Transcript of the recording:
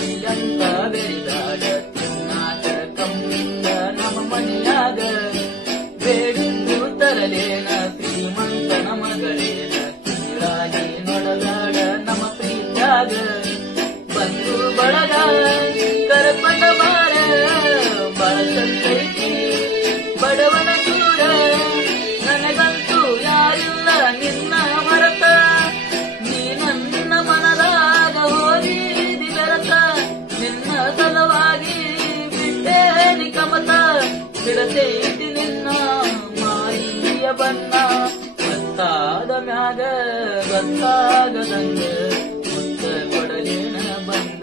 ಮಲ್ಲಿಯಂತ ಬೆರಿದಾಡ ತಿನ್ನಾಟ ಕಮ್ಮಿಂದ ನಮ್ಮ ಮನೆಯಾಗ ಬೇಡಿದ್ದು ತರಲೇನ ಶ್ರೀಮಂತನ ಮಗಳೇನ ಕೀಳಾಗಿ ನೊಡಲಾಡ ನಮ್ಮ ಪ್ರೀತ್ಯಾಗ ಬಂದು ಬಳಗ ಕರಪಟ ಬಾರ ಬಳಸೈತಿ ಬಡವನ ಕೂಡ ನನಗಂತೂ ಯಾರಿಲ್ಲ ನಿನ್ನ ಹೊರತ ನೀ ನನ್ನ ಮನದಾಗ ಹೋಗಿದಿ ಬೆರತ ನಿನ್ನ ಸಲವಾಗಿ ಬಿಟ್ಟೇನಿ ಕಮತ ಬಿಡತೈತಿ ನಿನ್ನ ಮಾಯಿಯ ಬಣ್ಣ ಗೊತ್ತಾದ ಮ್ಯಾಗ ಗೊತ್ತಾಗದಂಗ ಮುತ್ತ ಕೊಡಲೇನ ಬಂದ